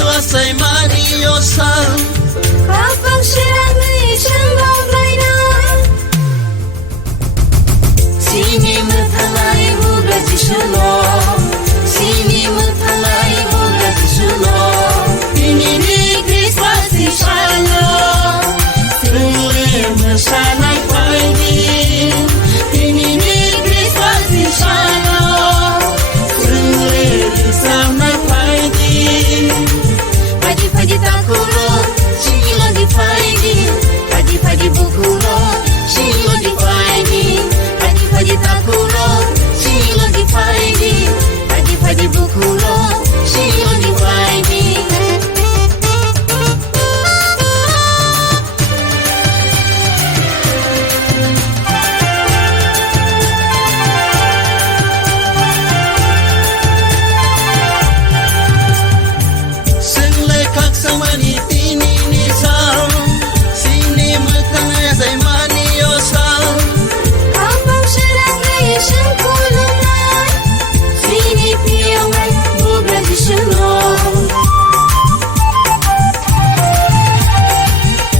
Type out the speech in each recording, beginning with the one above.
Asay Mariosa Kapag sirami siyang babaylan Sini matalay mo gajisulo Sini matalay mo gajisulo Pinini Christmas di shalom Tuloy masanay pagin Pinini Christmas di shalom Tuloy sanay pagin Pagi-pagi takuro, sini lagi pagi. Pagi-pagi bukuro, sini lagi pagi. Pagi-pagi takuro, sini lagi pagi. Pagi-pagi bukuro, sini lagi pagi. Samani tinini sao Sini matanay asay Mariosa Kapag sirami siyang kulungan Sini piyamay mo gajisulo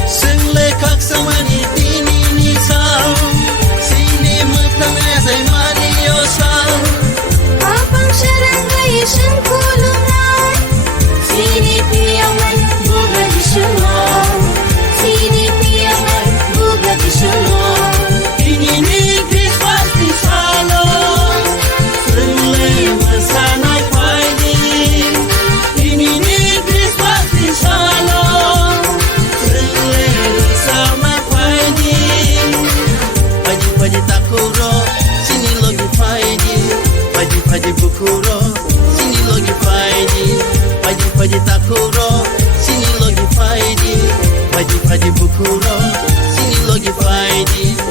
Senglekak samani tinini sao Sini matanay asay Mariosa Kapag sirami siyang kulungan Sini piyamay mo gajisulo Sini piyamay mo gajisulo Pinini Christmas di salon Senglay masanay pagin Pinini Christmas di salon Senglay sanay pagin Pagi-pagi takuro Sini lagi pagin Pagi-pagi bukuro Sini lagi pagin Pagi-pagi takuro Sini lagi pagin Pagi-pagi bukuro Sini lagi pagin